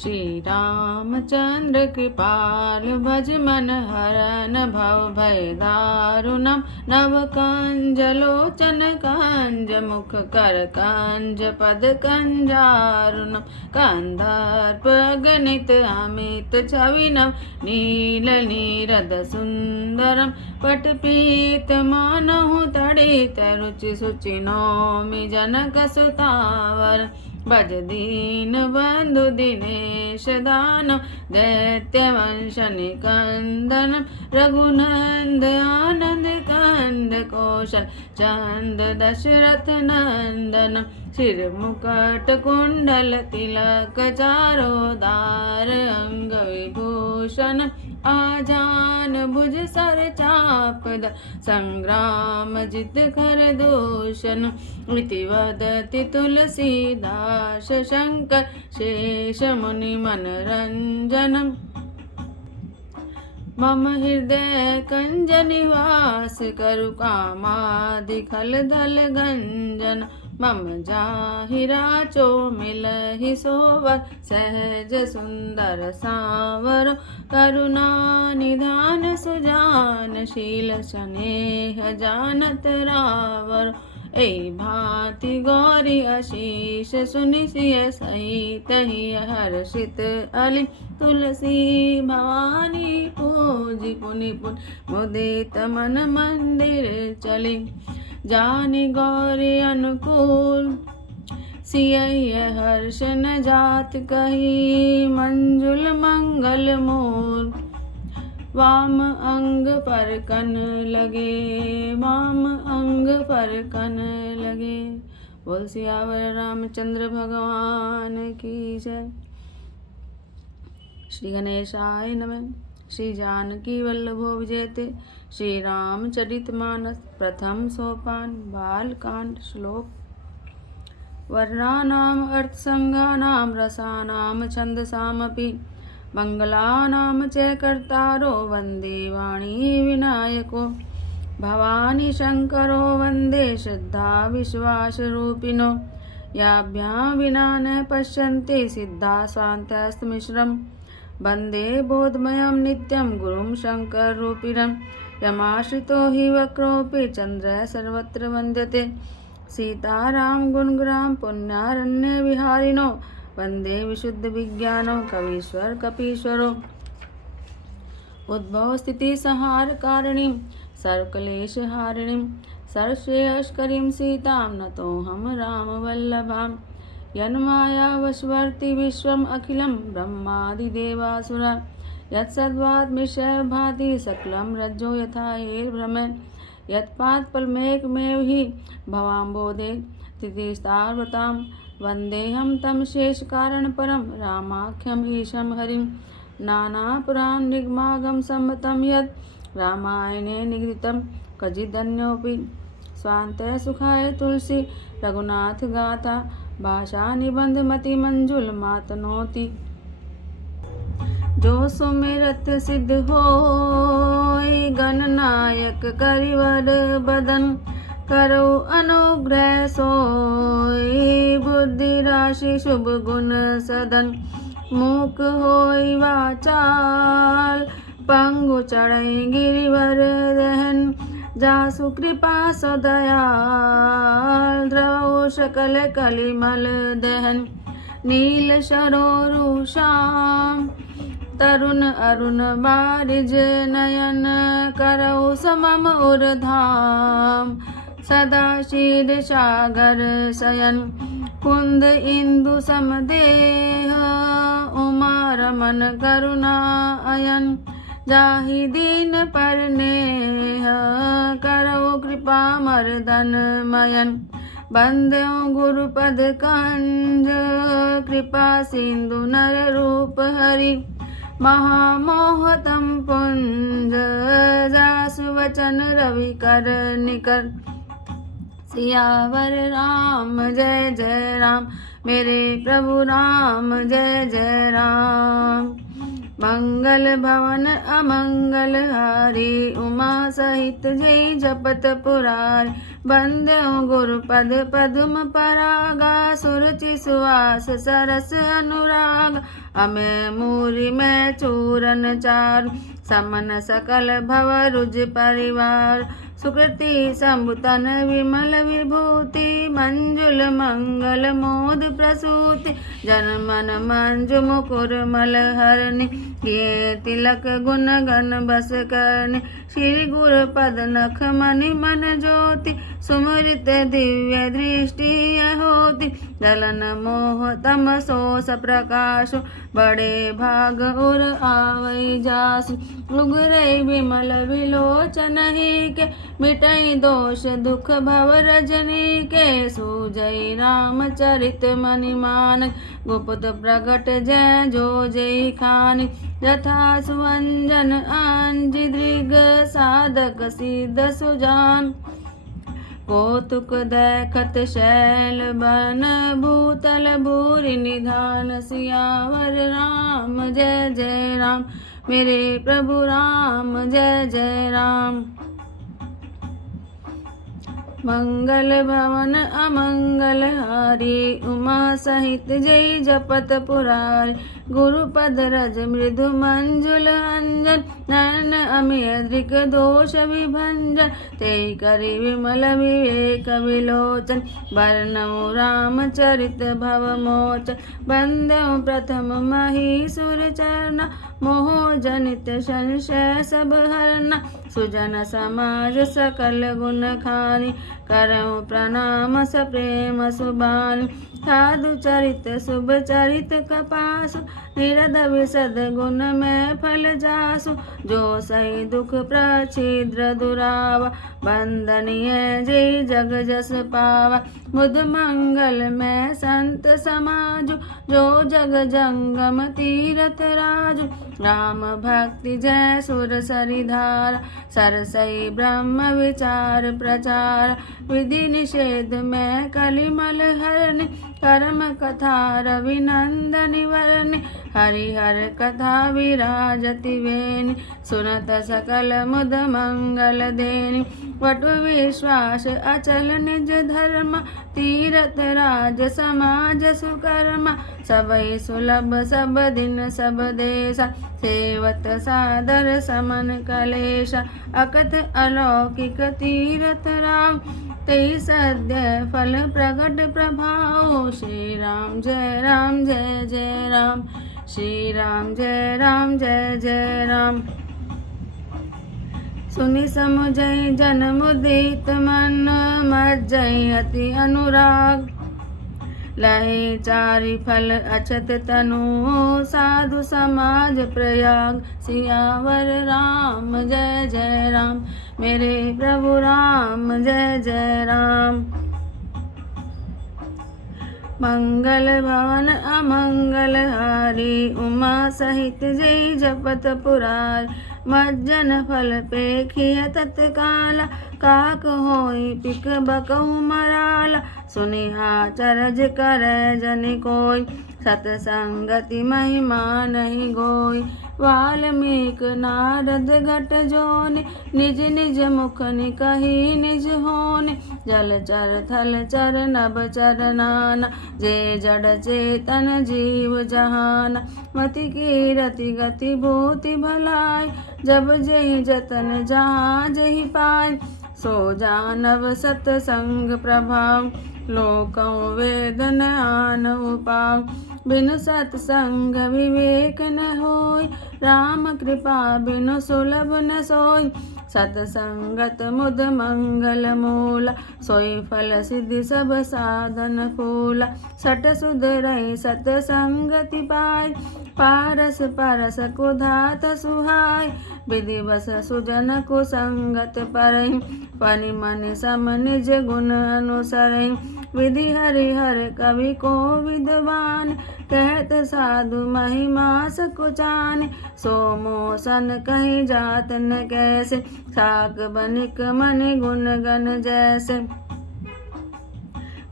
श्री रामचंद्र कृपाल भज मन हरन भव भय दारुणम नव कंज लोचन कंज मुख कर कंज पद कंजारुणम कंदर्प गणित अमित छविनम नील नीरद सुंदरम पटपीत मानहु तड़ित रुचि सुचि नौमि जनक सुतावर भज दीन बंधु दिनेश दानव दैत्य वंश निकंदन रघुनंद आनंद कंद कौशल चंद दशरथ नंदन सिर मुकुट कुंडल तिलक चारो दार अंग विभूषण आजान भुज सर चापद संग्राम जित खर दूषण इति वदति तुलसीदास शंकर शेष मुनि मनरंजनम मम हृदय कंज निवास करु कामादि खल दल गंजन मम जाहिरा चो मिलहि सोवर सहज सुंदर सावर करुणा निधान सुजान शील स्नेह जानत रावर ए भांति गौरी आशीष सुनि सिय सहित ही हर्षित अली तुलसी भवानी पूजी पुनि पुन मुदित मन मंदिर चली जानि गौरी अनुकूल सिय हर्ष न जात कही मंजुल मंगल मूल वाम अंग पर कन लगे वाम अंग पर कन लगे। बोल सियावर रामचंद्र भगवान की जय। श्री गणेशाय नमः। श्री जानकी वल्लभो विजयते। श्री रामचरितमानस प्रथम सोपान बालकांड श्लोक। वर्णानाम अर्थसंगानाम रसानाम छंदसामपि मंगलानाम च कर्तारो वंदे वाणी विनायको भवानी शंकरो वंदे श्रद्धा विश्वास रूपिणो याभ्यां विना न पश्यन्ति सिद्धा स्वान्तस्तमिश्रम् वंदे बोधमयं नित्यं गुरुं शंकर रूपिणं यमाश्रितो हि वक्रोऽपि चंद्र सर्वत्र वन्द्यते सीताराम गुणग्राम पुण्यारण्य विहारिणो वंदे विशुद्ध विज्ञानो कवीश्वर कपीश्वरो उद्भव स्थिति संहार कारिणीं सर्वक्लेश हारिणीं सर्वश्रेयस्करीं सीतां नतोऽहं राम वल्लभां यन्माया वशवर्ति विश्वम् अखिलं ब्रह्मादिदेवासुरा यत्सद्वात्मिषय भाति सकलं रज्जो यथा येर्भ्रमे यत्पादफलमेकमेव हि भवाम्बोधे तिथिस्तावतां वन्देऽहं तं शेषकारणपरं रामाख्यम् ईशं हरिं नानापुराणनिगमागम सम्मतं यत् रामायणे निगदितं कचिदन्योऽपि स्वान्तः सुखाय तुलसी रघुनाथ गाथा भाषा निबंध मति मंजुल मातनोति जो सुमिरत सिद्ध होय गणनायक करिवर बदन करो अनुग्रह सोय बुद्धि राशि शुभ गुण सदन मूक होय वाचाल पंगु चढ़ै गिरिवर दहन जासु कृपा सदयाल द्रव सकल कलिमल दहन नील सरोरु श्याम तरुण अरुण बारिज नयन करौ समम उर्धाम सदा शीर सागर शयन कुंद इंदु समदेह उमा रमन करुणा अयन जाहि दीन पर नेह करौ कृपा मर्दन मयन बंदो गुरुपद कंज कृपा सिंधु नर रूप हरि महामोहतम पुंज जासु वचन रवि कर निकर सियावर राम जय जय राम मेरे प्रभु राम जय जय राम। मंगल भवन अमंगल हारी उमा सहित जय जपत पुरारी बंद्यो गुरुपद पद्म परागा सुरुचि सुवास सरस अनुराग अमे मूरि में चूरन चारु समन सकल भव रुज परिवार सुकृति संभुतन विमल विभूति मंजुल मंगल मोद प्रसूति जनमन मंजु मुकुर मल हरनि ये तिलक गुण गण बस करनि श्री गुरु पद नख मणि मन ज्योति सुमृत दिव्य दृष्टि होती जलन मोह तम सोस प्रकाश बड़े भाग उर आवै जासु उगरै विमल विलोचन ही के मिटई दोष दुख भव रजनी के सूजई रामचरित मनि मान गुप्त प्रगट जय जो जय खान यथा सुअंजन अंजि दृग साधक सिद्ध सुजान कौतुक देखत शैल बन भूतल भूरि निधान सियावर राम जय जय राम मेरे प्रभु राम जय जय राम। मंगल भवन अमंगल हारी उमा सहित जय जपत पुरारी गुरुपद रज मृदु मंजुल अंजन नयन अमिय दृक दोष विभंजन ते करि विमल विवेक विलोचन वर्णौ रामचरित भव मोचन बंदौ प्रथम महीसुर चरण मोह जनित संशय सब हरना सुजन समाज सकल गुण खानी करऊँ प्रणाम सप्रेम सुबानी साधु चरित शुभ चरित कपासु निरद विशद गुण में फल जासु जो सही दुख प्रछिद्र दुरावा बंदनीय जय जग जस पावा मुद मंगल में संत समाजु जो जग जंगम तीरथ राजु राम भक्ति जय सुर सरिधार सरसई ब्रह्म विचार प्रचार विधि निषेध में कलिमल हरनि कर्म कथा रविनंदनि वरनि हरिहर कथा विराजति वेनि सुनत सकल मुद मंगल देनि वटु विश्वास अचल निज धर्म तीरथ राज समाज सुकर्म सबई सुलभ सब दिन सब देशा सेवत सादर समन कलेश अकथ अलौकिक तीरथ राम ते सद्य फल प्रगट प्रभाव श्री राम जय जय राम श्री राम जय जय राम। सुनि समुझई जन मुदित मन मज्जई अति अनुराग लहे चारि फल अछत तनु साधु समाज प्रयाग सियावर राम जय जय राम मेरे प्रभु राम जय जय राम। मंगल भवन अमंगल हारी उमा सहित जय जपत पुरार मज्जन फल पेखिय तत्काला काक होई पिक बकहु मराला सुनिहा चरज करे जनि कोई सतसंगति महिमा नहीं गोई वाल्मीक नारद घट जोनि निज निज मुख निकहि निज होनि जल चर थल चर नभ चर नाना जे जड़ चेतन जीव जहाना मति कीरति गति भूति भलाई जब जेहि जतन जहाँ जेहि पाय सो जानव सतसंग प्रभाव लोकं वेदन आनहु पाव बिनु सत्संग विवेक न होय राम कृपा बिनु सुलभ न सोय सतसंगत मुद मंगल मूला सोई फल सिद्धि सब साधन फूला सट सुधरई सतसंगति पाय पारस परस कुधात सुहाय विधि बस सुजन कुसंगत परहि पनि मनि सम निज गुण अनुसरहि विधि हरिहर कवि को विद्वान कहत साधु महिमा सकुचान सो मोसन कहीं जात न कैसे साक बनिक मन गुण गण जैसे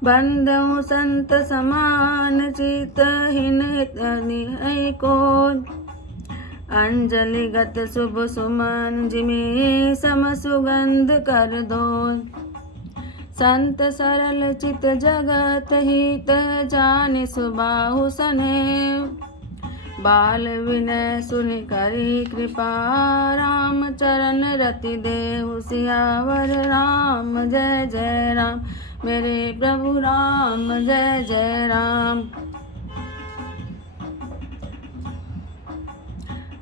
बंदहु संत समान चित हिन हितनि को अंजलि गत शुभ सुमन जिमि सम सुगंध कर दो संत सरल चित जगत हित जानि सुबाहु सने। बाल विनय सुनि करी कृपा राम चरण रति देहु सियावर राम जय जय राम मेरे प्रभु राम जय जय राम।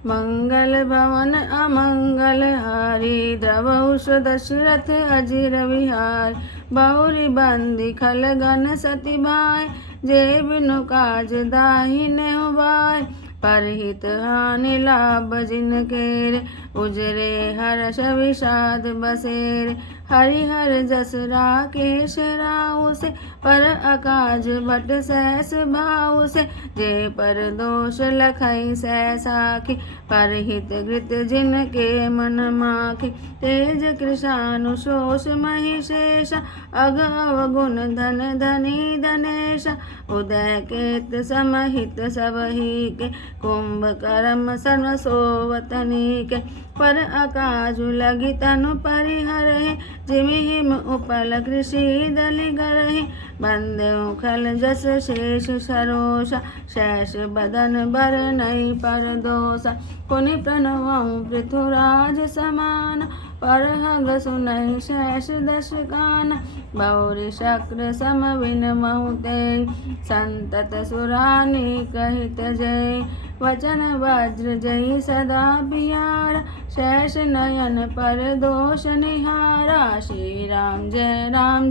मंगल भवन अमंगल हारी द्रवहुष दशरथ अजिर विहार। बहुरी बंदी खलगन सती भाई जे बिनु काज दाहिने उबाय। परहित हानि लाभ जिन केरे उजरे हर्ष विषाद बसेरे। हरिहर जस राकेश राहु से पर अकाज बट सहस भाऊ से। जे पर दोष लखई सहसाखी परहित घृत जिन के मन माखी। तेज कृशानु शोष महिषेश अग अवगुण धन धनी धनेश। उदय केत समहित सबही के कुंभ करम सर्व सोवतनी के। पर अकाजु लगी तनु परिहरहि जिमि हिम उपल कृषि दलि गरहि। बंदेउ खल जस शेष सरोषा शेष बदन बर नई पर दोषा। पुनि प्रणवउ पृथुराज समान पर हग सुनहि शेष दश कान। बहुरी शक्र सम विन महु तें संतत सुरानी कहित जय। वचन वज्र जय सदा बिहार शेष नयन पर दोष निहारा। श्री राम जय राम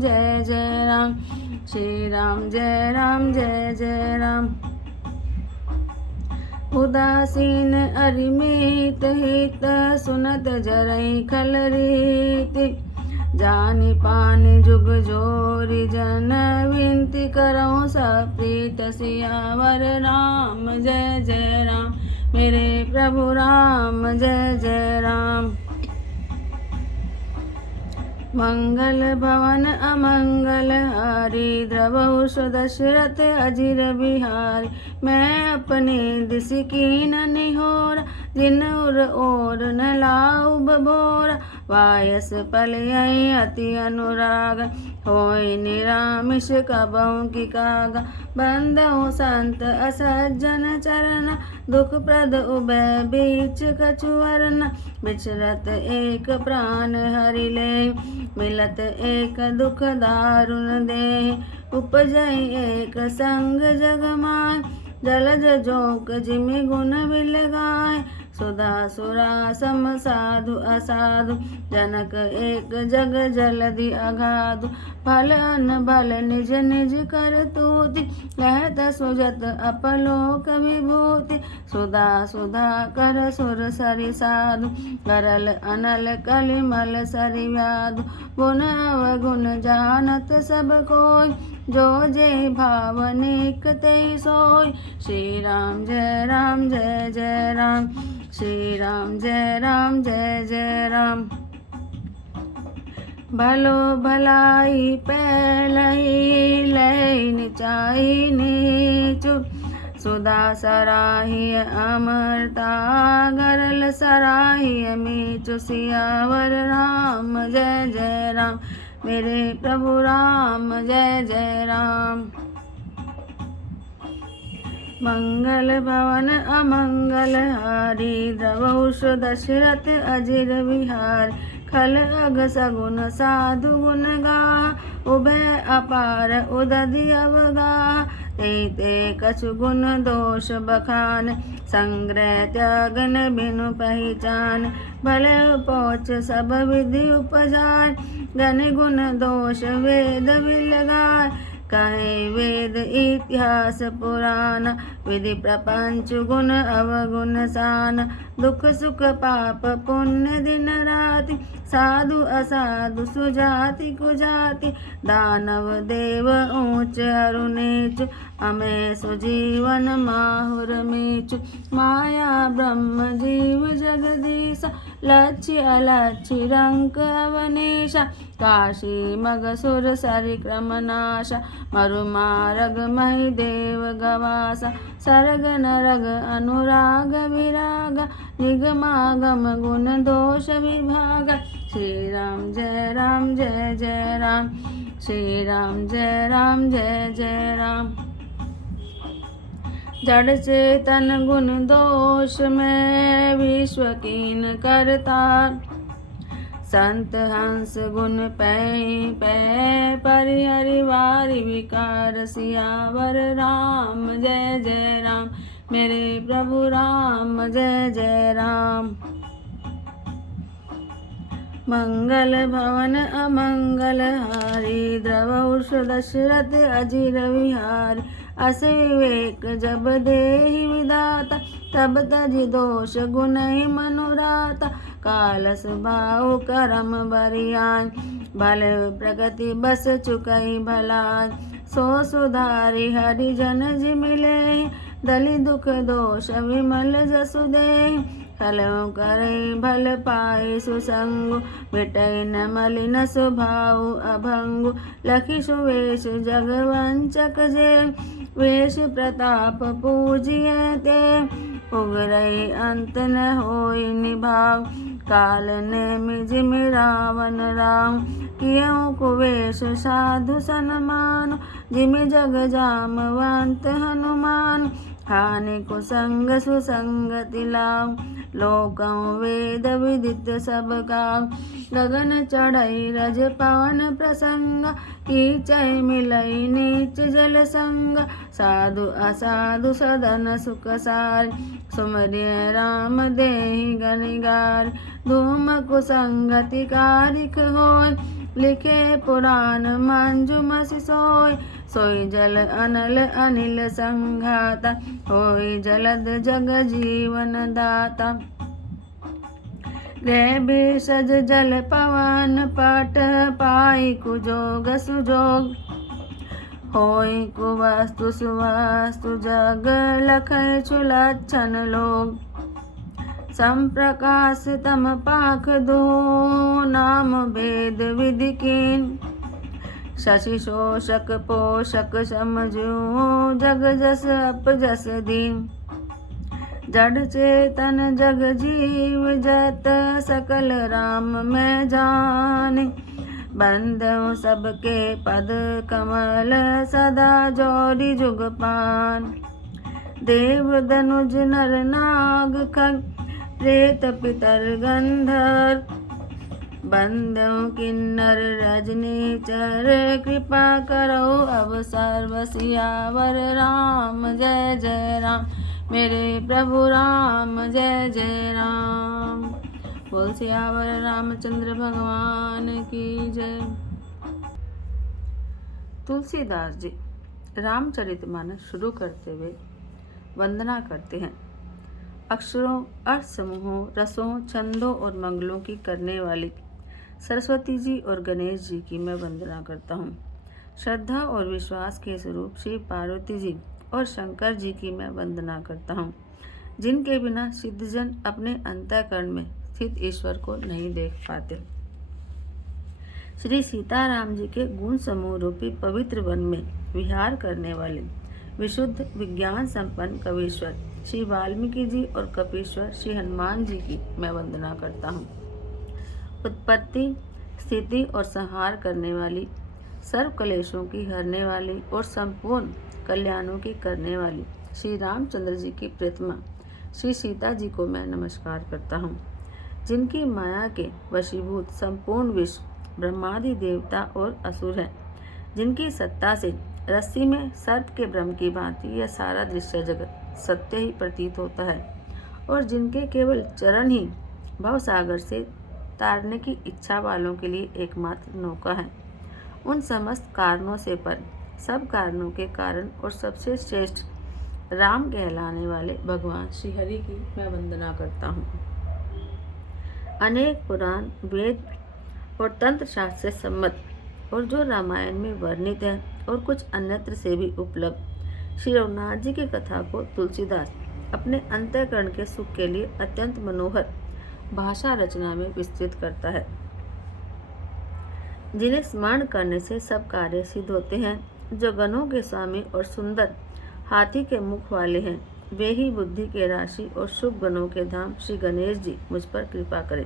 श्री राम जय जय राम। उदासीन अरिमित हित सुनत जरई खल रीति। जानि पानि जुग जोरी जन विनती करऊँ सप्रीत सियावर राम जय जय राम मेरे प्रभु राम जय जय राम। मंगल भवन अमंगल हारी द्रवहुष दशरथ अजिर बिहारी। मैं अपने दिस कीन निहोरा जिन उर ओर न लाऊ बबोरा। वायस पलयई अति अनुराग होय निरामिष कबहु की कागा। बंदहु संत असज्जन चरण दुख प्रद उभय बीच कछुअरन। बिचरत एक प्राण हरि ले मिलत एक दुख दारुण देहि। उपजई एक संग जग माय जलज जोक जिमि गुण बिलगाय। सुधा सुरा सम साधु असाधु जनक एक जग जलधि अगाधु। भल अन भल निज निज कर तूति लहत सुजत अपलोक विभूति। सुधा सुधा कर सुर सरि साधु करल अनल कलिमल सरि व्याधु। गुण अवगुण जानत सब कोय जो जे भावनिक ते सोय। श्री राम जय राम श्री राम जय जय राम। भलो भलाई पैलही लय निचाई नीचु। सुधा सराहिय अमरता गरल सराहिय मीचु। सियावर राम जय जय राम मेरे प्रभु राम जय जय राम। मंगल भवन अमंगल हारी द्रवहुष दशरथ अजिर विहार। खल अग सगुन साधु गुण गाह उभय अपार उदधि अवगाह। ते कछु गुण दोष बखान संग्रह त्यागन बिनु पहचान। भले पहुँच सब विधि उपजाय गण गुण दोष वेद विलगाय। कहे वेद इतिहास पुराण विधि प्रपंच गुण अवगुण सान। दुख सुख पाप पुण्य दिन राति साधु असाधु सुजाति कुजाति। दानव देव ऊंच अरु नीच हमें सुजीवन माहुर मीच। माया ब्रह्म जीव जगदीश लक्ष्य अलक्ष्य रंक अवनीशा। काशी मगसुर सरिक्रम नाशा मरु मारग मही देव गवासा। सरग नरग अनुराग विराग निगमागम गुण दोष विभाग। श्री राम जय जय राम श्री राम जय जय राम। जड़ चेतन गुण दोष में विश्व कीन करतार, संत हंस गुण पै परिहरि वारि विकार, सियावर राम जय राम, मेरे प्रभु राम जय राम। मंगल भवन अमंगल हारी, द्रवहुष दशरथ अजिर विहार, अस विवेक जब देहि विधाता, तब तजि दोष गुणहि मनुराता, काल स्वभाव करम बरियान, भल प्रगति बस चुकई भलान, सो सुधारि हरिजन जिमिले, दलि दुख दोष विमल जसु देहि, हलउ करई भल पाए सुसंगु, मिटई न मलिन स्वभाव अभंगु, लखि सुवेश जगवंचक जे, वेश प्रताप पूजिए ते, उगरई अंत न होई निभाव, काल ने जिमि रावण राम, कियउ कुवेश साधु सन्मान, जिमि जग जामवंत हनुमान, हानि कुसंग सुसंगति लाभ, लोकं वेद विदित सब काम, गगन चढ़ई रज पवन प्रसंग, कीचय मिलई नीच जल संग, साधु असाधु सदन सुख सार, सुमरिय राम देहि गनिगार, धूम कुसंगति कारिख होय, लिखे पुराण मंजुमसि सोय, सोई जल अनल अनिल संघाता, होई जलद जग जीवन दाता, गृह भेषज जल पवन पट, पाई कुजोग सुजोग, होई कुवस्तु सुवस्तु जग, लखै छुलच्छन लोग, संप्रकाश तम पाख दो, नाम भेद विधि कीन, शशि शोषक पोषक समझू, जग जस अप जस दीन, जड़ चेतन जग जीव जत, सकल राम में जाने, बंदो सबके पद कमल, सदा जोड़ी जुग पान, देव धनुज नर नाग खग, प्रेत पितर गंधर, बंदो किन्नर रजनीचर, कृपा करो अब सर्व, सियावर राम जय राम, मेरे प्रभु राम जय राम। बोल सियावर रामचंद्र भगवान की जय। तुलसीदास जी रामचरितमानस शुरू करते हुए वंदना करते हैं। अक्षरों, अर्थ समूहों, रसों, छंदों और मंगलों की करने वाली सरस्वती जी और गणेश जी की मैं वंदना करता हूँ। श्रद्धा और विश्वास के स्वरूप श्री पार्वती जी और शंकर जी की मैं वंदना करता हूँ, जिनके बिना सिद्धजन अपने अंतःकरण में स्थित ईश्वर को नहीं देख पाते। श्री सीताराम जी के गुण समूह रूपी पवित्र वन में विहार करने वाले विशुद्ध विज्ञान संपन्न कवीश्वर श्री वाल्मीकि जी और कपीश्वर श्री हनुमान जी की मैं वंदना करता हूँ। उत्पत्ति, स्थिति और संहार करने वाली, सर्व क्लेशों की हरने वाली और संपूर्ण कल्याणों की करने वाली श्री रामचंद्र जी की प्रतिमा श्री सीता जी को मैं नमस्कार करता हूँ, जिनकी माया के वशीभूत संपूर्ण विश्व ब्रह्मादि देवता और असुर हैं, जिनकी सत्ता से रस्सी में सर्प के भ्रम की भांति यह सारा दृश्य जगत सत्य ही प्रतीत होता है, और जिनके केवल चरण ही भवसागर से तारने की इच्छा वालों के लिए एकमात्र नौका है। उन समस्त कारणों से पर, सब कारणों के कारण और सबसे श्रेष्ठ राम कहलाने वाले भगवान श्री हरि की मैं वंदना करता हूँ। अनेक पुराण, वेद और तंत्र शास्त्र से सम्मत और जो रामायण में वर्णित है और कुछ अन्यत्र से भी उपलब्ध श्री रघुनाथ जी की कथा को तुलसीदास अपने अंतःकरण के सुख के लिए अत्यंत मनोहर भाषा रचना में विस्तृत करता है, जिन्हें स्मरण करने से सब कार्य सिद्ध होते हैं। जो गणों के स्वामी और सुंदर हाथी के मुख वाले हैं, वे ही बुद्धि के राशि और शुभ गणों के धाम श्री गणेश जी मुझ पर कृपा करें,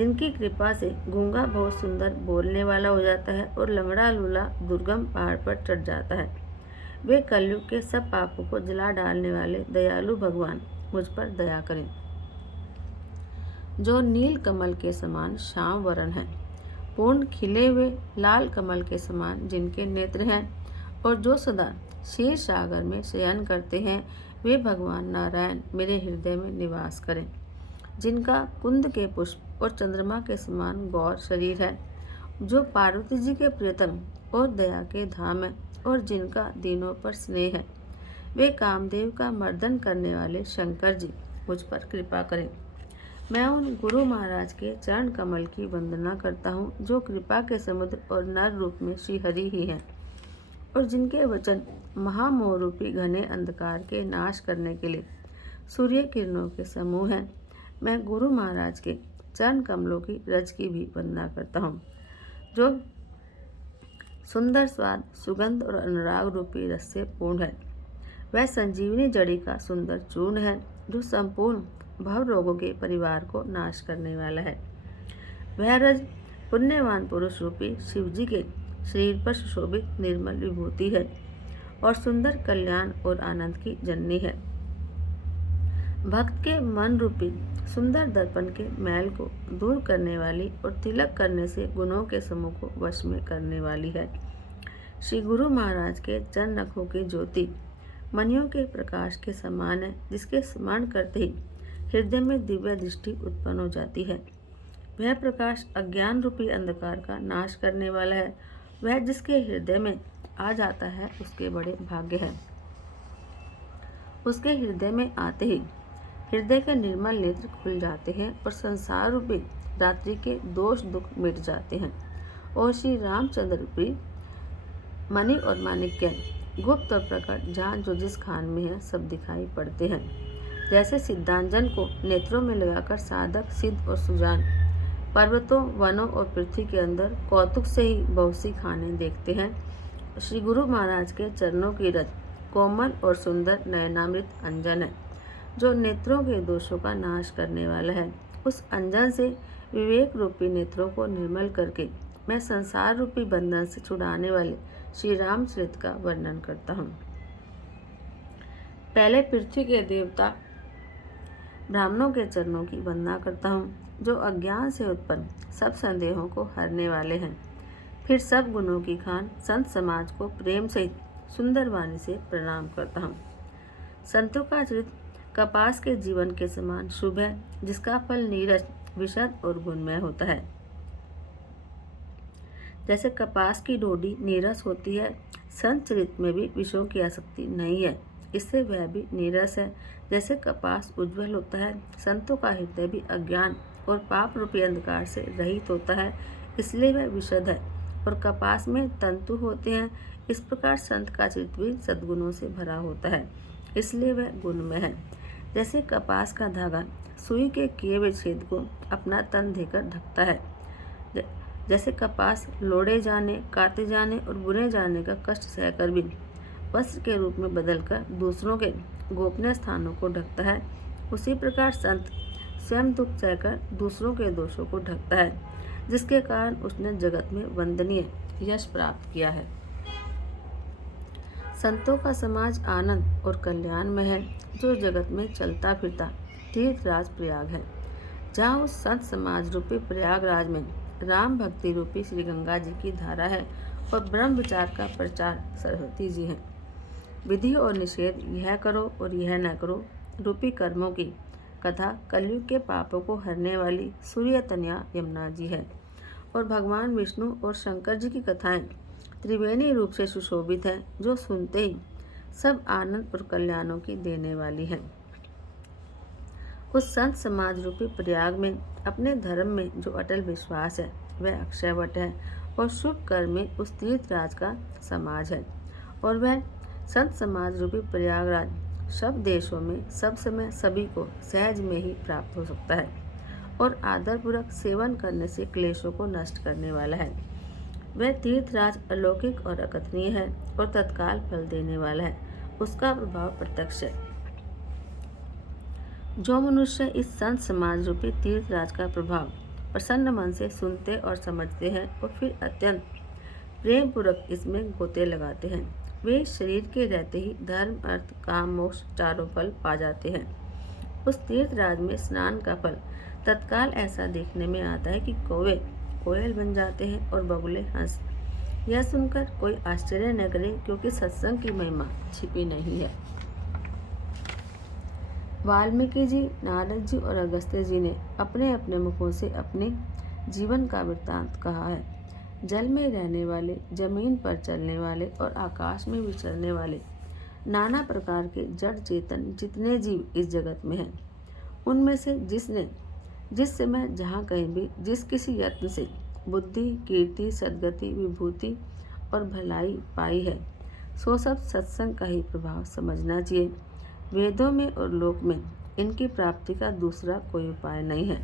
जिनकी कृपा से गूंगा बहुत सुंदर बोलने वाला हो जाता है और लंगड़ा लूला दुर्गम पहाड़ पर चढ़ जाता है। वे कलयुग के सब पापों को जला डालने वाले दयालु भगवान मुझ पर दया करें। जो नील कमल के समान श्याम वर्ण है, पूर्ण खिले हुए लाल कमल के समान जिनके नेत्र हैं, और जो सदा क्षीर सागर में शयन करते हैं, वे भगवान नारायण मेरे हृदय में निवास करें। जिनका कुंद के पुष्प और चंद्रमा के समान गौर शरीर है, जो पार्वती जी के प्रियतम और दया के धाम है, और जिनका दीनों पर स्नेह है, वे कामदेव का मर्दन करने वाले शंकर जी मुझ पर कृपा करें। मैं उन गुरु महाराज के चरण कमल की वंदना करता हूँ, जो कृपा के समुद्र और नर रूप में श्री हरि ही हैं, और जिनके वचन महामोह रूपी घने अंधकार के नाश करने के लिए सूर्य किरणों के समूह हैं। मैं गुरु महाराज के चरण कमलों की रज की भी वंदना करता हूँ, जो सुंदर स्वाद, सुगंध और अनुराग रूपी रस से पूर्ण है। वह संजीवनी जड़ी का सुंदर चूर्ण है, जो संपूर्ण भव रोगों के परिवार को नाश करने वाला है। वह रज पुण्यवान पुरुष रूपी शिवजी के शरीर पर सुशोभित निर्मल विभूति है, और सुंदर कल्याण और आनंद की जननी है। भक्त के मन रूपी सुंदर दर्पण के मैल को दूर करने वाली और तिलक करने से गुणों के समूह को वश में करने वाली है। श्री गुरु महाराज के चरण नखों की ज्योति मणियों के प्रकाश के समान है, जिसके स्मरण करते ही हृदय में दिव्य दृष्टि उत्पन्न हो जाती है। वह प्रकाश अज्ञान रूपी अंधकार का नाश करने वाला है। वह जिसके हृदय में आ जाता है, उसके बड़े भाग्य है। उसके हृदय में आते ही हृदय के निर्मल नेत्र खुल जाते हैं, और संसार रूपी रात्रि के दोष दुख मिट जाते हैं, और श्री रामचंद्र रूपी मणि और माणिक्य गुप्त और प्रकट जहाँ जो जिस खान में है सब दिखाई पड़ते हैं। जैसे सिद्धांजन को नेत्रों में लगाकर साधक सिद्ध और सुजान पर्वतों, वनों और पृथ्वी के अंदर कौतुक से ही बहुत सी खाने देखते हैं, श्री गुरु महाराज के चरणों की रज कोमल और सुंदर नयनामृत अंजन है, जो नेत्रों के दोषों का नाश करने वाला है। उस अंजन से विवेक रूपी नेत्रों को निर्मल करके मैं संसार रूपी बंधन से छुड़ाने वाले श्री रामचरित का वर्णन करता हूँ। पहले पृथ्वी के देवता ब्राह्मणों के चरणों की वंदना करता हूँ, जो अज्ञान से उत्पन्न सब संदेहों को हरने वाले हैं। फिर सब गुणों की खान संत समाज को प्रेम सहित सुंदर वाणी से प्रणाम करता हूँ। संतों का चरित कपास के जीवन के समान शुभ है, जिसका फल नीरज, विशद और गुणमय होता है। जैसे कपास की डोडी नीरस होती है, संत चरित में भी विषयों की आसक्ति नहीं है, इससे वह भी नीरस है। जैसे कपास उज्ज्वल होता है, संतों का हृदय भी अज्ञान और पाप रूपी अंधकार से रहित होता है, इसलिए वह विशद है। और कपास में तंतु होते हैं, इस प्रकार संत का चित्त भी सद्गुणों से भरा होता है, इसलिए वह गुणमय है। जैसे कपास का धागा सुई के किए हुए छेद को अपना तन देकर ढकता है, जैसे कपास लोड़े जाने, काटे जाने और बुने जाने का कष्ट सहकर भी वस्त्र के रूप में बदलकर दूसरों के गोपनीय स्थानों को ढकता है, उसी प्रकार संत स्वयं दुख सहकर दूसरों के दोषों को ढकता है, जिसके कारण उसने जगत में वंदनीय यश प्राप्त किया है। संतों का समाज आनंद और कल्याण में है, जो जगत में चलता फिरता तीर्थराज प्रयाग है, जहाँ उस संत समाज रूपी प्रयागराज में राम भक्ति रूपी श्री गंगा जी की धारा है, और ब्रह्म विचार का प्रचार सरस्वती जी हैं। विधि और निषेध, यह करो और यह न करो रूपी कर्मों की कथा कलयुग के पापों को हरने वाली सूर्य तनया यमुना जी है, और भगवान विष्णु और शंकर जी की कथाएं त्रिवेणी रूप से सुशोभित है, जो सुनते ही सब आनंद और कल्याणों की देने वाली है। उस संत समाज रूपी प्रयाग में अपने धर्म में जो अटल विश्वास है, वह अक्षयवट है, और शुभ कर्म में उस तीर्थराज का समाज है। और वह संत समाज रूपी प्रयागराज सब देशों में सब समय सभी को सहज में ही प्राप्त हो सकता है, और आदरपूर्वक सेवन करने से क्लेशों को नष्ट करने वाला है। वह तीर्थराज अलौकिक और अकथनीय है, और तत्काल फल देने वाला है, उसका प्रभाव प्रत्यक्ष है। जो मनुष्य इस संत समाज रूपी तीर्थराज का प्रभाव प्रसन्न मन से सुनते और समझते हैं और फिर अत्यंत प्रेम पूर्वक इसमें गोते लगाते हैं। वे शरीर के रहते ही धर्म, अर्थ, काम, मोक्ष चारों फल पा जाते हैं। उस तीर्थराज में स्नान का फल तत्काल ऐसा देखने में आता है कि कौवे कोयल बन जाते हैं और बगुले हंस। यह सुनकर कोई आश्चर्य न करे, क्योंकि सत्संग की महिमा छिपी नहीं है। वाल्मीकि जी, नारद जी और अगस्त्य जी ने अपने अपने मुखों से अपने जीवन का वृत्तांत कहा है। जल में रहने वाले, जमीन पर चलने वाले और आकाश में विचरने वाले नाना प्रकार के जड़ चेतन जितने जीव इस जगत में हैं, उनमें से जिसने जिस समय जहाँ कहीं भी जिस किसी यत्न से बुद्धि, कीर्ति, सद्गति, विभूति और भलाई पाई है, सो सब सत्संग का ही प्रभाव समझना चाहिए। वेदों में और लोक में इनकी प्राप्ति का दूसरा कोई उपाय नहीं है।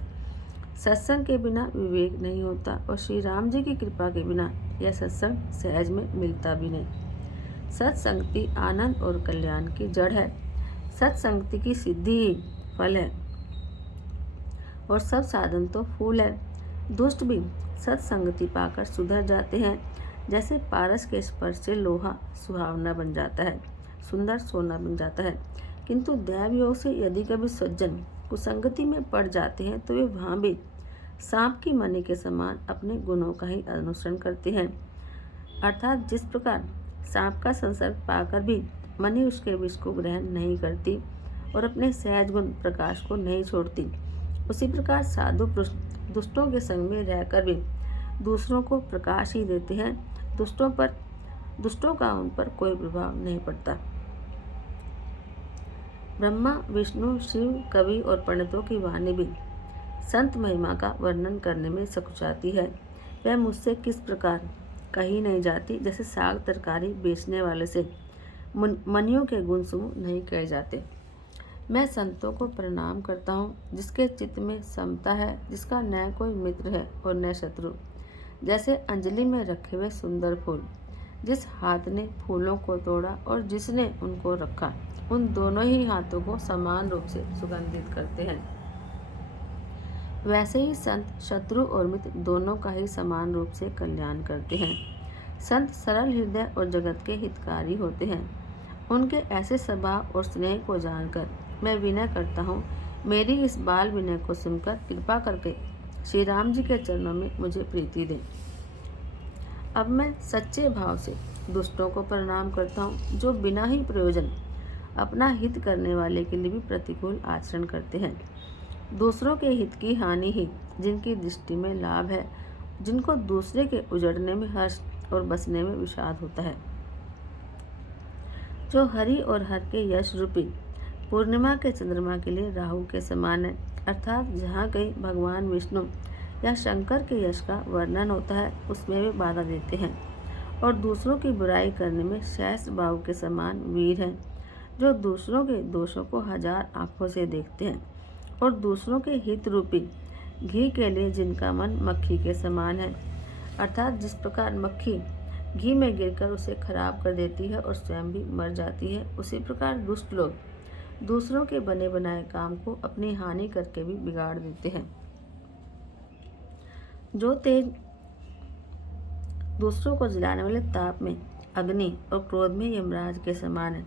सत्संग के बिना विवेक नहीं होता और श्री राम जी की कृपा के बिना यह सत्संग सहज में मिलता भी नहीं। सत्संगति आनंद और कल्याण की जड़ है। सत्संगति की सिद्धि ही फल है और सब साधन तो फूल है। दुष्ट भी सत्संगति पाकर सुधर जाते हैं। जैसे पारस के स्पर्श से लोहा सुहावना बन जाता है, सुंदर सोना बन जाता है, किंतु दैव योग से यदि कभी सज्जन कुसंगति में पड़ जाते हैं तो वे वहाँ भी सांप की मणि के समान अपने गुणों का ही अनुसरण करते हैं। अर्थात जिस प्रकार सांप का संसर्ग पाकर भी मणि उसके विष को ग्रहण नहीं करती और अपने सहज गुण प्रकाश को नहीं छोड़ती, उसी प्रकार साधु पुरुष दुष्टों के संग में रहकर भी दूसरों को प्रकाश ही देते हैं। दुष्टों का उन पर कोई प्रभाव नहीं पड़ता। ब्रह्मा, विष्णु, शिव, कवि और पंडितों की वाणी भी संत महिमा का वर्णन करने में सकुचाती है। वह मुझसे किस प्रकार कही नहीं जाती, जैसे साग तरकारी बेचने वाले से मनियों के गुण समूह नहीं कहे जाते। मैं संतों को प्रणाम करता हूँ, जिसके चित्त में समता है, जिसका न कोई मित्र है और न शत्रु। जैसे अंजलि में रखे हुए सुंदर फूल, जिस हाथ ने फूलों को तोड़ा और जिसने उनको रखा, उन दोनों ही हाथों को समान रूप से सुगंधित करते हैं। वैसे ही संत शत्रु और मित्र दोनों का ही समान रूप से कल्याण करते हैं। संत सरल हृदय और जगत के हितकारी होते हैं। उनके ऐसे स्वभाव और स्नेह को जानकर मैं विनय करता हूँ, मेरी इस बाल विनय को सुनकर कृपा करके श्री राम जी के चरणों में मुझे प्रीति दें। अब मैं सच्चे भाव से दुष्टों को प्रणाम करता हूँ, जो बिना ही प्रयोजन अपना हित करने वाले के लिए भी प्रतिकूल आचरण करते हैं। दूसरों के हित की हानि ही जिनकी दृष्टि में लाभ है, जिनको दूसरे के उजड़ने में हर्ष और बसने में विषाद होता है, जो हरि और हर के यश रूपी पूर्णिमा के चंद्रमा के लिए राहु के समान है। अर्थात जहाँ कहीं भगवान विष्णु या शंकर के यश का वर्णन होता है, उसमें वे बाधा देते हैं और दूसरों की बुराई करने में सहस्त्र बाहु के समान वीर हैं, जो दूसरों के दोषों को हजार आंखों से देखते हैं और दूसरों के हित रूपी घी के लिए जिनका मन मक्खी के समान है। अर्थात जिस प्रकार मक्खी घी में गिरकर उसे खराब कर देती है और स्वयं भी मर जाती है, उसी प्रकार दुष्ट लोग दूसरों के बने बनाए काम को अपनी हानि करके भी बिगाड़ देते हैं। जो तेज दूसरों को जलाने वाले ताप में अग्नि और क्रोध में यमराज के समान है।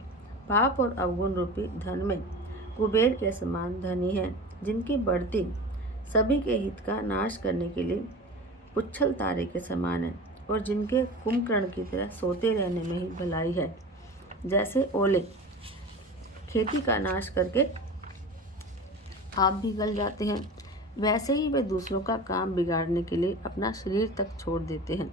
पाप और अवगुण रूपी धन में कुबेर के समान धनी है, जिनकी बढ़ती सभी के हित का नाश करने के लिए पुच्छल तारे के समान है और जिनके कुंभकर्ण की तरह सोते रहने में ही भलाई है। जैसे ओले खेती का नाश करके आप भी गल जाते हैं, वैसे ही वे दूसरों का काम बिगाड़ने के लिए अपना शरीर तक छोड़ देते हैं।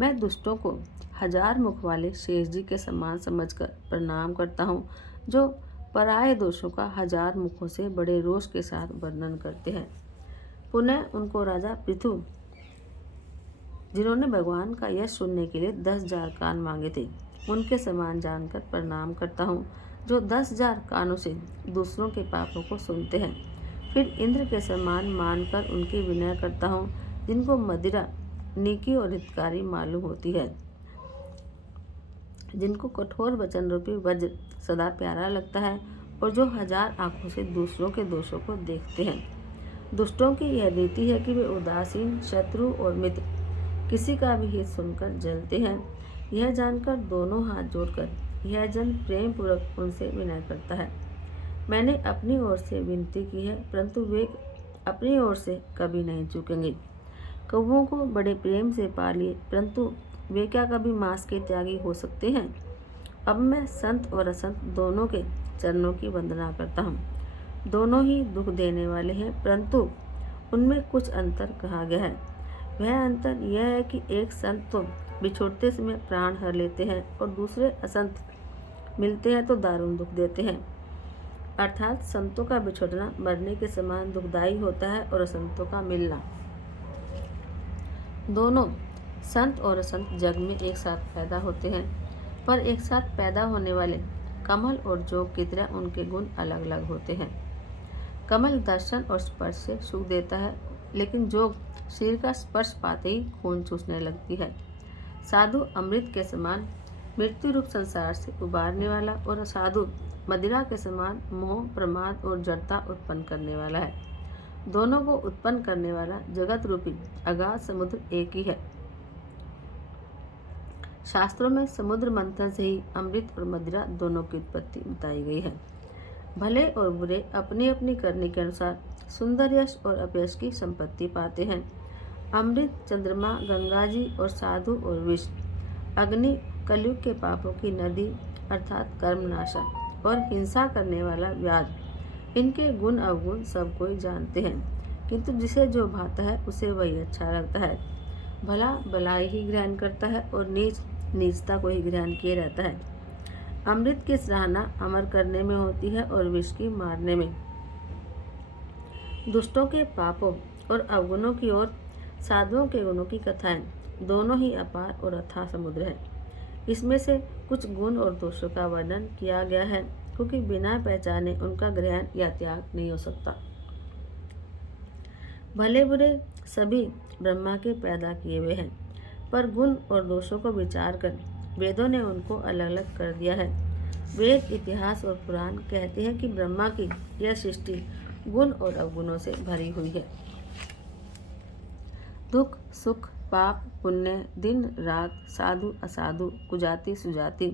मैं दुष्टों को हजार मुख वाले शेष जी के समान समझकर प्रणाम करता हूँ, जो पराये दोषों का हजार मुखों से बड़े रोष के साथ वर्णन करते हैं। पुनः उनको राजा पृथु, जिन्होंने भगवान का यश सुनने के लिए 10,000 कान मांगे थे, उनके समान जानकर प्रणाम करता हूँ, जो 10,000 कानों से दूसरों के पापों को सुनते हैं। फिर इंद्र के समान मानकर उनकी विनय करता हूँ, जिनको मदिरा नीकी और हितकारी मालूम होती है, जिनको कठोर वचन रूपी वज्र सदा प्यारा लगता है और जो हजार आंखों से दूसरों के दोषों को देखते हैं। दुष्टों की यह रीति है कि वे उदासीन, शत्रु और मित्र किसी का भी हित सुनकर जलते हैं। यह जानकर दोनों हाथ जोड़कर यह जन प्रेम पूर्वक उनसे विनय करता है। मैंने अपनी ओर से विनती की है, परंतु वे अपनी ओर से कभी नहीं चूकेंगे। कौवों को बड़े प्रेम से पालिए, परंतु वे क्या कभी मांस के त्यागी हो सकते हैं। अब मैं संत और असंत दोनों के चरणों की वंदना करता हूँ। दोनों ही दुख देने वाले हैं, परंतु उनमें कुछ अंतर कहा गया है। वह अंतर यह है कि एक संत तो बिछोड़ते समय प्राण हर लेते हैं और दूसरे असंत मिलते हैं तो दारुण दुख देते हैं। अर्थात संतों का बिछोड़ना मरने के समान दुखदायी होता है और असंतों का मिलना। दोनों संत और असंत जग में एक साथ पैदा होते हैं, पर एक साथ पैदा होने वाले कमल और जोग की तरह उनके गुण अलग अलग होते हैं। कमल दर्शन और स्पर्श से सुख देता है, लेकिन जोग शरीर का स्पर्श पाते ही खून चूसने लगती है। साधु अमृत के समान मृत्यु रूप संसार से उबारने वाला और साधु मदिरा के समान मोह, प्रमाद और जड़ता उत्पन्न करने वाला है। दोनों को उत्पन्न करने वाला जगत रूपी अगाध समुद्र एक ही है। शास्त्रों में समुद्र मंथन से ही अमृत और मदिरा दोनों की उत्पत्ति बताई गई है। भले और बुरे अपनी अपनी करने के अनुसार सुंदर यश और अपयश की संपत्ति पाते हैं। अमृत, चंद्रमा, गंगा जी और साधु और विष, अग्नि कलयुग के पापों की नदी अर्थात कर्मनाशा और हिंसा करने वाला व्याध, इनके गुण अवगुण सब कोई जानते हैं, किंतु जिसे जो भाता है उसे वही अच्छा लगता है। भला भलाई ही ग्रहण करता है और नीच नीचता को ही ग्रहण किए रहता है। अमृत की सराहना अमर करने में होती है और विष की मारने में। दुष्टों के पापों और अवगुणों की ओर साधुओं के गुणों की कथाएं दोनों ही अपार और अथाह समुद्र है। इसमें से कुछ गुण और दोषों का वर्णन किया गया है, क्योंकि बिना पहचाने उनका ग्रहण या त्याग नहीं हो सकता। भले बुरे सभी ब्रह्मा के पैदा किए हुए हैं, पर गुण और दोषों को विचार कर वेदों ने उनको अलग अलग कर दिया है। वेद, इतिहास और पुराण कहते हैं कि ब्रह्मा की यह सृष्टि गुण और अवगुणों से भरी हुई है। दुख, सुख, पाप, पुण्य, दिन रात, साधु असाधु, कुजाति सुजाति,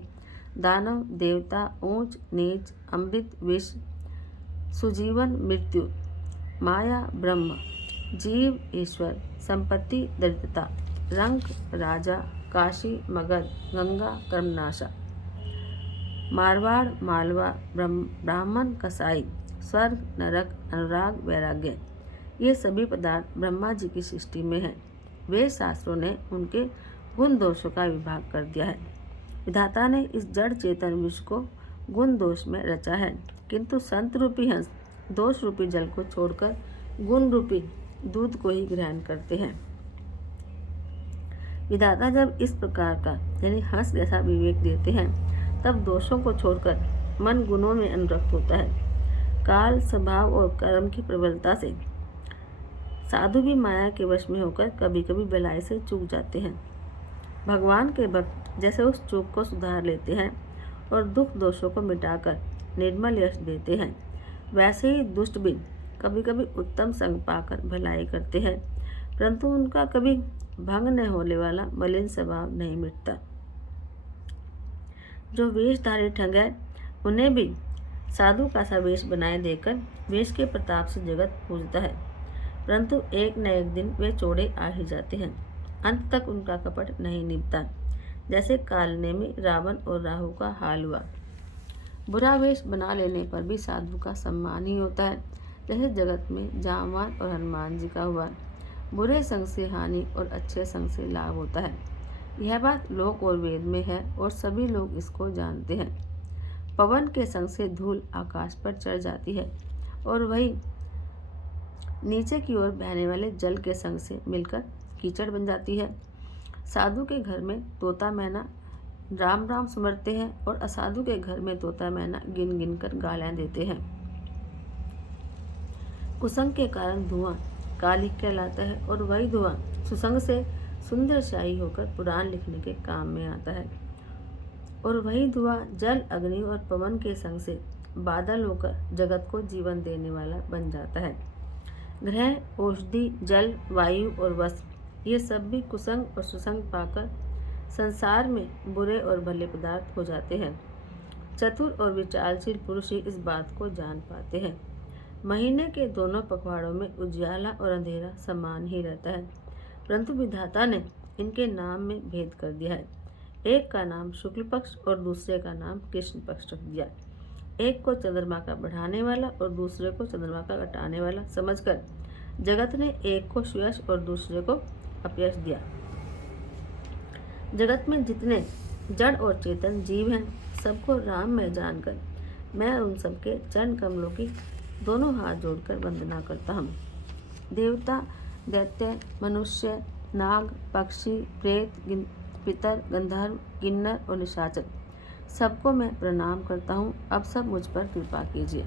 दानव देवता, ऊंच नीच, अमृत विष, सुजीवन मृत्यु, माया ब्रह्म, जीव ईश्वर, संपत्ति दरिद्रता, रंक राजा, काशी मगध, गंगा कर्मनाशा, मारवाड़ मालवा, ब्राह्मण कसाई, स्वर्ग नरक, अनुराग वैराग्य, ये सभी पदार्थ ब्रह्मा जी की सृष्टि में हैं। वेद शास्त्रों ने उनके गुण दोषों का विभाग कर दिया है। विधाता ने इस जड़ चेतन विश्व को गुण दोष में रचा है, किंतु संत रूपी हंस दोष रूपी जल को छोड़कर गुण रूपी दूध को ही ग्रहण करते हैं। विधाता जब इस प्रकार का यानी हंस जैसा विवेक देते हैं, तब दोषों को छोड़कर मन गुणों में अनुरक्त होता है। काल, स्वभाव और कर्म की प्रबलता से साधु भी माया के वश में होकर कभी कभी भलाई से चूक जाते हैं। भगवान के भक्त जैसे उस चूक को सुधार लेते हैं और दुख दोषों को मिटाकर निर्मल यश देते हैं, वैसे ही दुष्ट भी कभी कभी उत्तम संग पाकर भलाई करते हैं, परंतु उनका कभी भंग न होने वाला मलिन स्वभाव नहीं मिटता। जो वेशधारी ठग है, उन्हें भी साधु का सा वेश बनाए देकर वेश के प्रताप से जगत पूजता है, परंतु एक न एक दिन वे चोड़े आ ही जाते हैं। अंत तक उनका कपट नहीं निभता, जैसे कालने में रावण और राहु का हाल हुआ। बुरा वेश बना लेने पर भी साधु का सम्मान ही होता है, जैसे जगत में जामवान और हनुमान जी का हुआ। बुरे संग से हानि और अच्छे संग से लाभ होता है। यह बात लोक और वेद में है और सभी लोग इसको जानते हैं। पवन के संग से धूल आकाश पर चढ़ जाती है और वही नीचे की ओर बहने वाले जल के संग से मिलकर कीचड़ बन जाती है। साधु के घर में तोता मैना राम राम सुमरते हैं और असाधु के घर में तोता मैना गिन गिन कर गालियां देते हैं। कुसंग के कारण धुआं कालिक कहलाता है और वही धुआं सुसंग से सुंदर शाही होकर पुराण लिखने के काम में आता है। और वही धुआं जल, अग्नि और पवन के संग से बादल होकर जगत को जीवन देने वाला बन जाता है। ग्रह, औषधि, जल, वायु और वस्त्र ये सब भी कुसंग और सुसंग पाकर संसार में बुरे और भले पदार्थ हो जाते हैं। चतुर और विचारशील पुरुष ही इस बात को जान पाते हैं। महीने के दोनों पखवाड़ों में उजियाला और अंधेरा समान ही रहता है, परंतु विधाता ने इनके नाम में भेद कर दिया है। एक का नाम शुक्ल पक्ष और दूसरे का नाम कृष्ण पक्ष रख दिया। एक को चंद्रमा का बढ़ाने वाला और दूसरे को चंद्रमा का घटाने वाला समझकर जगत ने एक को सुयश और दूसरे को अपयश दिया। जगत में जितने जड़ और चेतन जीव हैं, सबको राम में जानकर मैं उन सबके चरण कमलों की दोनों हाथ जोड़कर वंदना करता हूँ। देवता, दैत्य, मनुष्य, नाग, पक्षी, प्रेत, पितर, गंधर्व, किन्नर और निशाचर सबको मैं प्रणाम करता हूँ। अब सब मुझ पर कृपा कीजिए।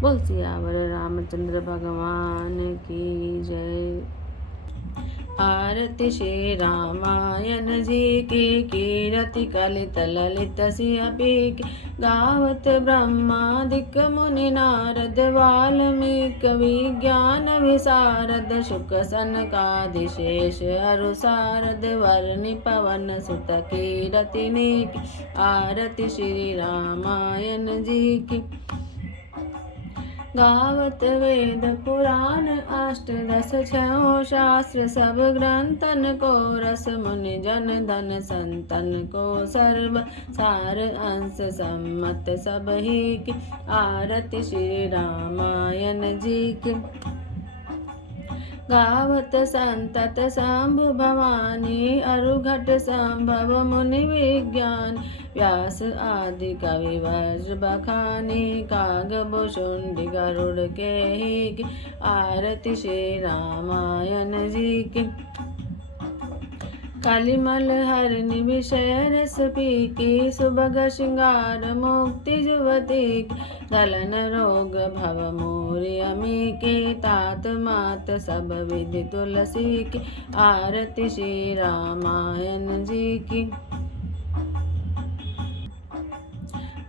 बोल सियावर रामचंद्र भगवान की जय। आरती श्री रामायण जी की, कीरति कलित ललित सिंह गावत ब्रह्मादिक मुनि नारद, वाल्मीकि विज्ञान विशारद, शुक सनकादिशेष अरु सारद, वर्णि पवन सुत कीरति नीक। आरती श्री रामायण जी की। गावत वेद पुराण अष्टदश छयो शास्त्र, सब ग्रंथन को रस, मुनि जन धन संतन को सर्व सार, अंश सम्मत सब ही की। आरती श्री रामायण जी की। गावत संतत शंभु भवानी, अरुघट संभव मुनि विज्ञान, व्यास आदि कवि वज्र बखानी, कागभूषुंडी गरुड़ के ही। आरती श्री रामायण जी की। कलिमल हरिणि विषय रस पीकी, सुभग श्रृंगार मुक्ति जुवती, गलन रोग भव मोरि अमी की, तात मात सब विधि तुलसी की। आरती श्री रामायण जी की।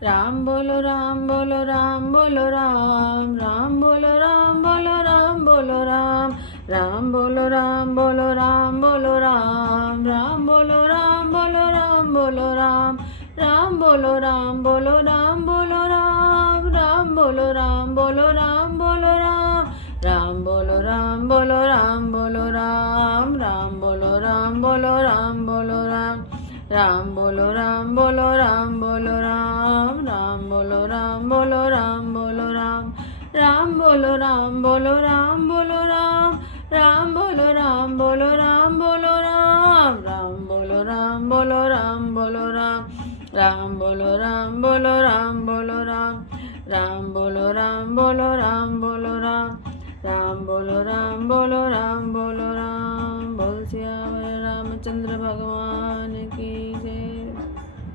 राम बोलो राम बोलो राम बोलो राम, राम बोलो राम बोलो राम बोलो राम, राम बोलो राम बोलो राम बोलो राम, राम बोलो राम बोलो राम बोलो राम, राम बोलो राम बोलो राम बोलो राम, राम बोलो राम बोलो राम बोलो राम, राम बोलो राम बोलो राम बोलो राम, राम बोलो राम बोलो राम बोलो राम, राम बोलो राम बोलो राम बोलो राम, राम बोलो राम बोलो राम बोलो राम, राम बोलो राम बोलो राम बोलो राम, राम बोलो राम बोलो राम बोलो राम, राम बोलो राम बोलो राम बोलो राम, राम बोलो राम बोलो राम बोलो राम, राम बोलो राम बोलो राम बोलो राम, राम बोलो राम बोलो राम बोलो राम। बोल सियावर रामचंद्र भगवान की जय।